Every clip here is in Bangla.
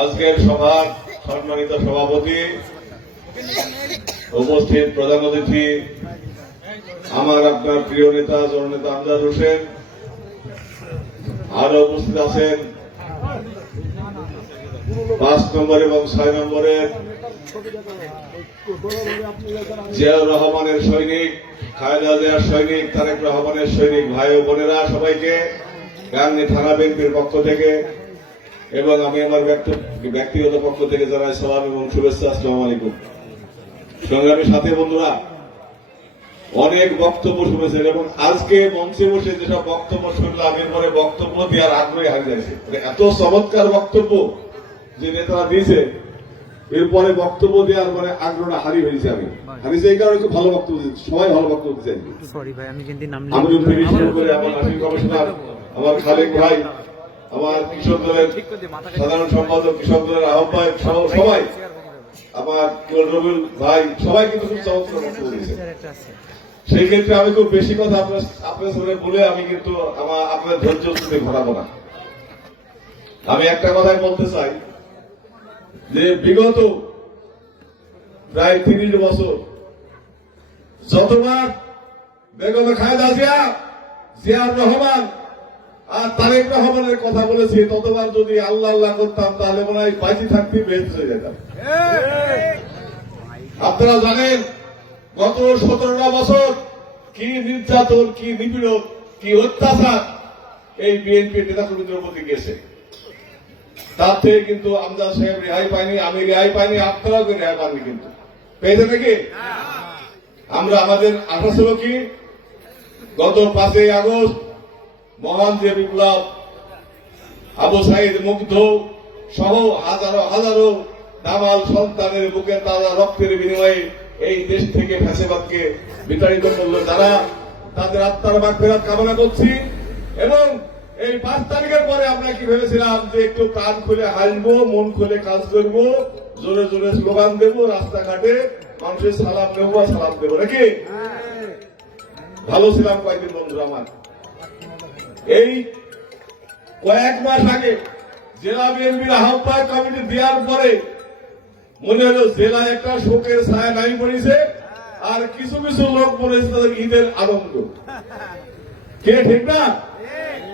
আজকের সভার সম্মানিত সভাপতি, উপস্থিত প্রধান অতিথি, আমার আপনার প্রিয় নেতা জননেতা আমজাদ হোসেন, আরও উপস্থিত আছেন পাঁচ নম্বর এবং ছয় নম্বরের জিয়াউর রহমানের সৈনিক খায়দা জিয়ার সৈনিক, তারেক রহমানের সৈনিক ভাই ও বোনেরা সবাইকে গান্ধী থানা বিএনপির পক্ষ থেকে এবং আমি আমার ব্যক্তিগত পক্ষ থেকে জানাই সালাম এবং শুভেচ্ছা, আসসালামু আলাইকুম। সংগ্রামী সাথী বন্ধুরা, অনেক বক্তব্য শুনেছেন এবং আজকে মঞ্চে বসে যেসব বক্তব্য শুনলাম এরপরে বক্তব্য দেওয়ার আগ্রহী হারিয়ে যাচ্ছে মানে এত চমৎকার বক্তব্য যে নেতারা দিয়েছে এরপরে বক্তব্য দেওয়ার পরে আগ্রহটা হারিয়ে ফেলেছি আমি। হারিয়েছি এই কারণে খুব ভালো বক্তব্য দিচ্ছি সবাই ভালো বক্তব্য দিতে সরি ভাই আমি কিন্তু নাম আমি থেকে শুরু করে আমার আমার খালেক ভাই আমার কৃষক দলের সাধারণ সম্পাদক কৃষক দলের আহ্বায়ক সবাই। আমার রবিউল ভাই সবাই কিন্তু খুব চমৎকার বক্তব্য দিয়েছে। সেই ক্ষেত্রে আমি খুব বেশি কথা আপনার আপনার সামনে বলে আমি কিন্তু আমার আপনার ধৈর্য ঘটাবো না। আমি একটা কথাই বলতে চাই। যে বিগত প্রায় তিরিশ বছর যতবার বেগম খায়দা জিয়া জিয়ার রহমান আর তারেক রহমানের কথা বলেছি, ততবার যদি আল্লাহ আল্লাহ করতাম, তাহলে মনে হয় বাইচি থাকতে বেশ হয়ে যেতাম। আপনারা জানেন গত সতেরোটা বছর কি নির্যাতন, কি নিপীড়ন, কি অত্যাচার এই বিএনপি নেতা কর্মীদের প্রতি গেছে তার থেকে কিন্তু আমজাদ সাহেব রেহাই পাইনি আমি রেহাই পাইনি, আপনারাও রেহাই পাননি কিন্তু? পেয়েছে নাকি? আমরা আমাদের আশা ছিল কি? গত পাঁচই আগস্ট মহান যে বিপ্লব, আবু সাইদ মুগ্ধ সহ হাজারো হাজারো দামাল সন্তানের বুকে তারা রক্তের বিনিময়ে এই দেশ থেকে ফ্যাসেবাদকে বিতাড়িত করল তারা তাদের আত্মার বাক কামনা করছি এবং এই পাঁচ তারিখের পরে আমরা কি ভেবেছিলাম যে একটু কান খুলে হাসবো, মন খুলে কাজ করব, জোরে জোরে স্লোগান দেবো, রাস্তাঘাটে মানুষের সালাম দেবো আর সালাম দেবো নাকি? ভালো ছিলাম কয়েকদিন, বন্ধুরা আমার। এই কয়েক মাস আগে জেলা বিএনপির আহ্বায়ক কমিটি দেওয়ার পরে মনে হলো জেলায় একটা শোকের ছায়া নাই পড়েছে, আর কিছু কিছু লোক বলেছে তাদের ঈদের আনন্দ। কে ঠিক না?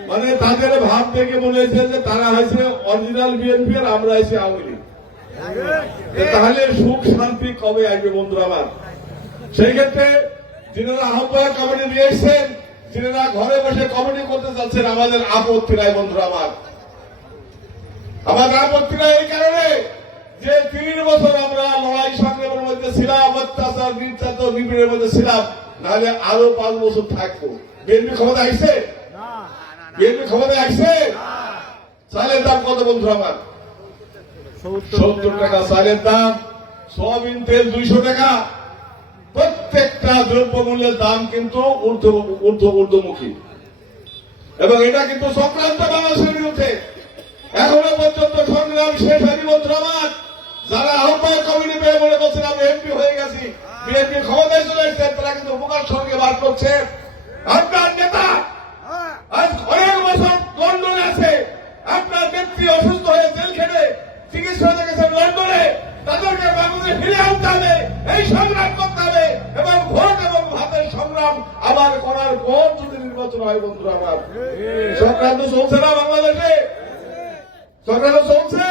মানে তাদের ভাব দেখে মনে হয়েছে যে তারা হয়েছে অরিজিনাল বিএনপি আর আমরা হয়েছে আওয়ামী লীগ। তাহলে সুখ শান্তি কবে আসবে বন্ধুরা আমার? সেই ক্ষেত্রে যিনারা আহ্বায়ক কমিটি নিয়ে এসছেন, যিনারা ঘরে বসে কমিটি করতে যাচ্ছেন, আমাদের আপত্তি নাই বন্ধুরা আমার। আমাদের আপত্তি নাই এই কারণে যে তিন বছর আমরা লড়াই সংগ্রামের মধ্যে ছিলাম, অত্যাচার, নির্যাতন নিবিড়ের মধ্যে ছিলাম, নাহলে আরও পাঁচ বছর থাকব। বিএনপি ক্ষমতা আসছে বিএনপি ক্ষমতা আসছে? চালের দাম কত বন্ধু আমার? সত্তর। টাকা চালের দাম সয়াবিন তেল দুইশো টাকা। প্রত্যেকটা দ্রব্য মূল্যের দাম কিন্তু ঊর্ধ্ব ঊর্ধ্ব ঊর্ধ্বমুখী। এবং এটা কিন্তু সংক্রান্ত বাংলাদেশের বিরুদ্ধে। এখনও পর্যন্ত সংগ্রাম শেষ হয়নি আমার। যারা আহ্বায়ক কমিটি পেয়ে মনে করছেন আমি এমপি হয়ে গেছি বিএনপি ক্ষমতায় চলে এসেছেন তারা কিন্তু উপকার সঙ্গে বার করছে। বন্ধুরা আমার সংক্রান্ত চলছে না বাংলাদেশে? সংক্রান্ত চলছে?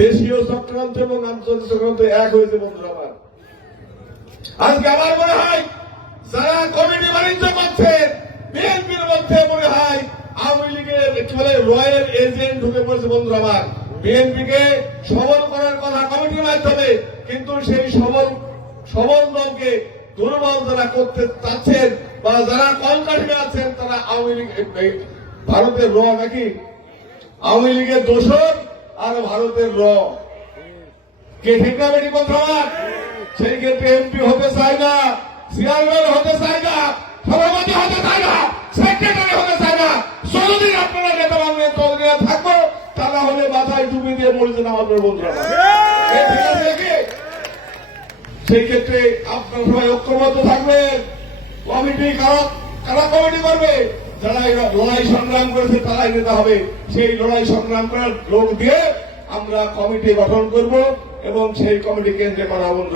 দেশীয় চক্রান্ত এবং আন্তর্জাতিক চক্রান্ত এক হয়েছে, বন্ধুরা আমার। আজকে আমার মনে হয় যারা কমিটি বাণিজ্য করছেন, বিএনপির মধ্যে মনে হয় আওয়ামী লীগের কি বলে রয়্যাল এজেন্ট ঢুকে পড়েছে বন্ধু আমার। বিএনপি কে সবল করার কথা কমিটির মাধ্যমে, কিন্তু সেই সবল সবল দলকে দুর্বল যারা করতে চাচ্ছেন বা যারা কলকাঠিনে আছেন তারা আওয়ামী লীগ ভারতের র নাকি? আওয়ামী লীগের দোষর আর ভারতের র। কে ঠিক না বেটি আমার সেই ক্ষেত্রে এমপি হতে চায় না চেয়ারম্যান হতে চায় না, সভাপতি হতে চায় না সেক্রেটারি হতে চায় না। যতদিন আপনারা নেতা বাংলাদেশ ততদিন থাকব, তা না হলে মাথায় ডুবি দিয়ে মরেছেন আমাদের বন্ধুরা? সেই ক্ষেত্রে আপনারা সবাই ঐক্যবদ্ধ থাকবেন। কমিটি কারা কারা কমিটি করবে? যারা লড়াই সংগ্রাম করেছে, তারাই হবে। সেই লড়াই সংগ্রাম করার লোক দিয়ে আমরা কমিটি গঠন করব এবং সেই কমিটি কেন্দ্রে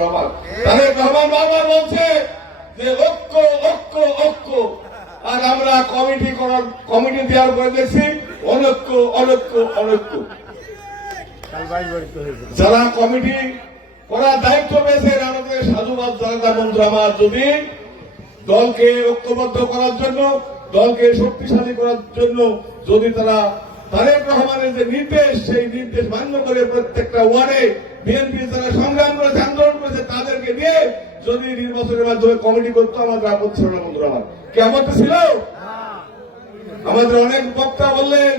রহমান। তারেক রহমান বারবার বলছে যে আর আমরা কমিটি করার, কমিটি দেওয়ার পরে দেখছি, অনৈক্য অনৈক্য অনৈক্য। যারা কমিটি করার দায়িত্ব আমাদের সাধুবাদ জানাতা বন্ধু আমার যদি দলকে ঐক্যবদ্ধ করার জন্য দলকে শক্তিশালী করার জন্য যদি তারা তারেক রহমানের যে নির্দেশ সেই নির্দেশ মান্য করে প্রত্যেকটা ওয়ার্ডে বিএনপি যারা সংগ্রাম করেছে আন্দোলন করেছে তাদেরকে নিয়ে যদি নির্বাচনের মাধ্যমে কমিটি করতো আমাদের আপত্তি ছিল না বন্ধু আমার। কি ছিল? আমাদের অনেক বক্তা বললেন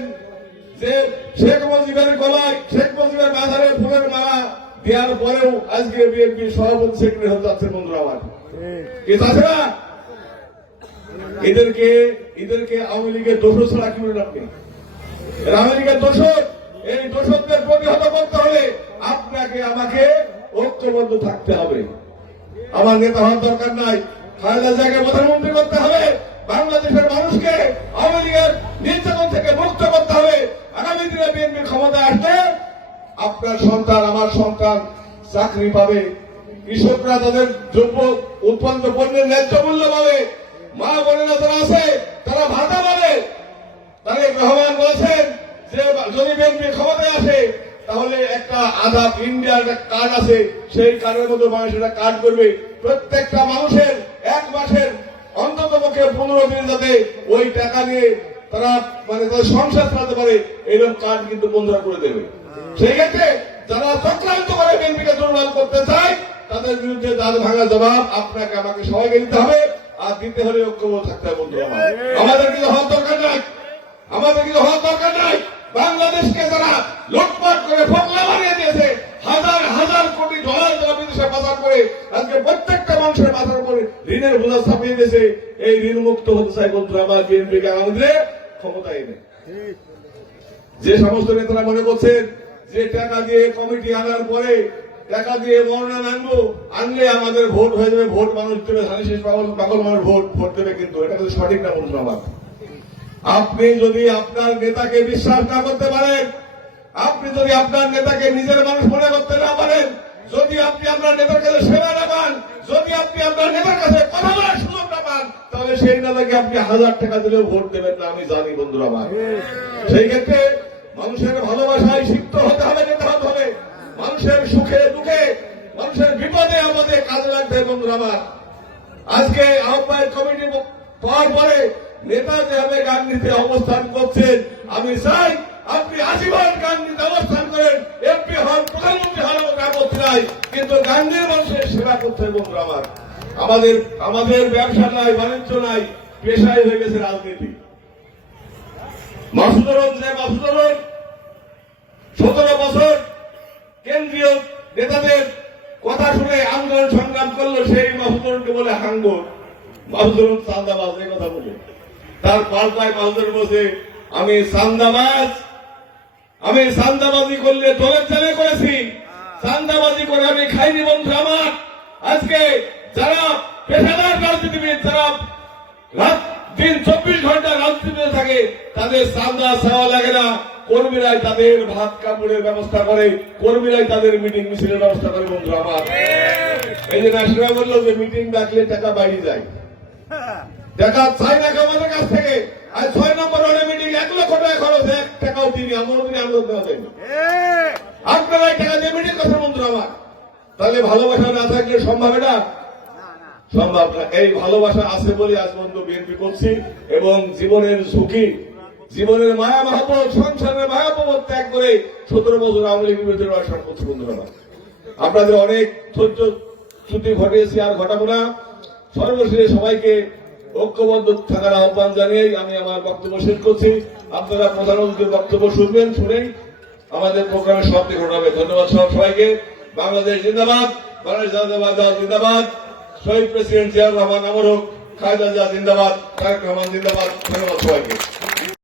যে শেখ মুজিবের গলায় শেখ মুজিবের মাথারে ফুলের মালা দেওয়ার পরেও আজকে বিএনপি সভাপতি সেক্রেটারি হতে যাচ্ছে বন্ধুরা আমার। কি না? এদেরকে এদেরকে আওয়ামী লীগের দোষর ছাড়া কি বলেন আপনি আওয়ামী লীগের দোষর। এই দোষকদের প্রতিহত করতে হলে আপনাকে, আমাকে ঐক্যবদ্ধ থাকতে হবে। আমার নেতা হওয়ার দরকার নাই। খালেদা জিয়াকে প্রধানমন্ত্রী করতে হবে। বাংলাদেশের মানুষকে আওয়ামী লীগের নির্যাতন থেকে মুক্ত করতে হবে। আগামী দিনে বিএনপি ক্ষমতায় আসলে আপনার সন্তান, আমার সন্তান চাকরি পাবে। কৃষকরা তাদের দ্রব্য উৎপন্ন পণ্যের ন্যায্য মূল্য পাবে। মা বোনেরা যারা আছে, তারা ভাতা পাবে তারেক রহমান বলেছেন যে, যদি বিএনপি ক্ষমতায় আসে, তাহলে একটা আধাপ ইন্ডিয়ার একটা কার্ড আছে, সেই কার্ডের মধ্যে মানুষ এটা কার্ড করবে। প্রত্যেকটা মানুষের এক মাসের অন্তত পক্ষে পনেরো দিন যাতে ওই টাকা নিয়ে তারা মানে তাদের সংসার চালাতে পারে, এরকম কার্ড কিন্তু বন্ধুরা করে দেবে। সেই ক্ষেত্রে যারা চক্রান্ত করে বিএনপিকে দুর্বল করতে চায়, তাদের বিরুদ্ধে দাঁত ভাঙা জবাব আপনাকে, আমাকে সবাইকে দিতে হবে। আর দিতে হলে ঐক্যবদ্ধ থাকতে হবে বন্ধু আমাদের কিন্তু হওয়ার দরকার নাই। আমাদের কিন্তু হওয়ার দরকার নাই। বাংলাদেশকে যারা লুটপাট করে ফকলা বানিয়ে দিয়েছে, হাজার হাজার কোটি ডলার যারা বিদেশে পাচার করে, আজকে প্রত্যেকটা মানুষের মাথার উপরে ঋণের বোঝা ছাপিয়ে দিয়েছে। এই ঋণ মুক্ত হতে চাই বন্ধু আমার বিএনপিকে আমাদের ক্ষমতায় এনে। যে সমস্ত নেতারা মনে করছেন, যে টাকা দিয়ে কমিটি আনার পরে টাকা দিয়ে মনোনয়ন আনব আনলে আমাদের ভোট হয়ে যাবে ভোট মানুষ দেবে ধানিশেষ পাগল পাগল মানুষ ভোট ভোট দেবে কিন্তু এটা কিন্তু সঠিক না বলুন আমার। আপনি যদি আপনার নেতাকে বিশ্বাস না করতে পারেন আপনি যদি আপনার নেতাকে নিজের মানুষ মনে করতে না পারেন যদি আপনি আপনার নেতার কাছে সেবা না পান যদি আপনি আপনার নেতার কাছে কথা বলার সুযোগ না পান তাহলে সেই নেতাকে আপনি হাজার টাকা দিলেও ভোট দেবেন না আমি জানি বন্ধুরা আমার। সেই ক্ষেত্রে মানুষের ভালোবাসায় সিক্ত হতে হবে নেতা হতে হবে। মানুষের সুখে দুঃখে, মানুষের বিপদে আমাদের কাজে লাগবে, বন্ধুরা আমার। আজকে আহ্বায়ক কমিটি পাওয়ার পরে নেতা যেভাবে গান্ধীতে অবস্থান করছেন, আমি চাই আপনি আজীবন গান্ধীতে অবস্থান করেন। এমপি হন, প্রধানমন্ত্রী হন, আমার আপত্তি নাই, কিন্তু গান্ধীর মানুষের সেবা করতে হবে বন্ধুরা আমার। আমাদের আমাদের ব্যবসা নাই, বাণিজ্য নাই, পেশায় হয়ে গেছে রাজনীতি। মাসুদরন যে মাসুদরন সতেরো বছর কেন্দ্রীয় নেতাদের কথা শুনে আন্দোলন সংগ্রাম করল সেই মাহবুবকে বলে হাঙ্গর। মাহবুবুর চান্দাবাজ এই কথা বলে। তার পাল্টায় মাহবুবুর বসে আমি চান্দাবাজ আমি চান্দাবাজি করলে দলের জানে করেছি। চান্দাবাজি করে আমি খাইনি, বন্ধু আমার। আজকে যারা পেশাদার রাজনীতিবিদ, যারা দিন চব্বিশ ঘণ্টা রাজনীতিতে থাকে, তাদের চান্দা চাওয়া লাগে না। কর্মীরাই তাদের ভাত কাপড়ের ব্যবস্থা করে, কর্মীরাই তাদের মিটিং মিছিলের ব্যবস্থা করে বন্ধু আমার। এই যে ন্যাশনাল বলল যে মিটিং ডাকলে টাকা বাইরে যায়। টাকা চাই না আমাদের কাছ থেকে। আর ছয় নম্বর মিটিং এক লক্ষ টাকা খরচ, এক টাকাও তিনি আমার দেয়নি আপনারা এই টাকা দিয়ে মিটিং করছেন বন্ধু আমার। তাহলে ভালোবাসা না থাকলে সম্ভব এটা? সম্ভব না। এই ভালোবাসা আছে বলে আজ পর্যন্ত বিএনপি করছি, এবং জীবনের ঝুঁকি জীবনের মায়া মহাপত সংসারের মায়া মহব্বত ত্যাগ করে সতেরো বছর আওয়ামী লীগের বিরুদ্ধে লড়াই করছি বন্ধুরা আমার। আপনাদের অনেক ধৈর্য চ্যুতি ঘটিয়েছি, আর ঘটাবো না। সর্বশেষে সবাইকে ঐক্যবদ্ধ থাকার আহ্বান জানিয়ে আমি আমার বক্তব্য শেষ করছি। আপনারা প্রধানমন্ত্রীর বক্তব্য শুনবেন, শুনেই আমাদের প্রোগ্রামের সমাপ্তি ঘটাবে ধন্যবাদ সব সবাইকে। বাংলাদেশ জিন্দাবাদ বাংলাদেশ জিন্দাবাদ জিন্দাবাদ। শহীদ প্রেসিডেন্ট জিয়াউর রহমান, আমরক খালেদা জিয়া জিন্দাবাদ, তারেক রহমান জিন্দাবাদ। ধন্যবাদ সবাইকে।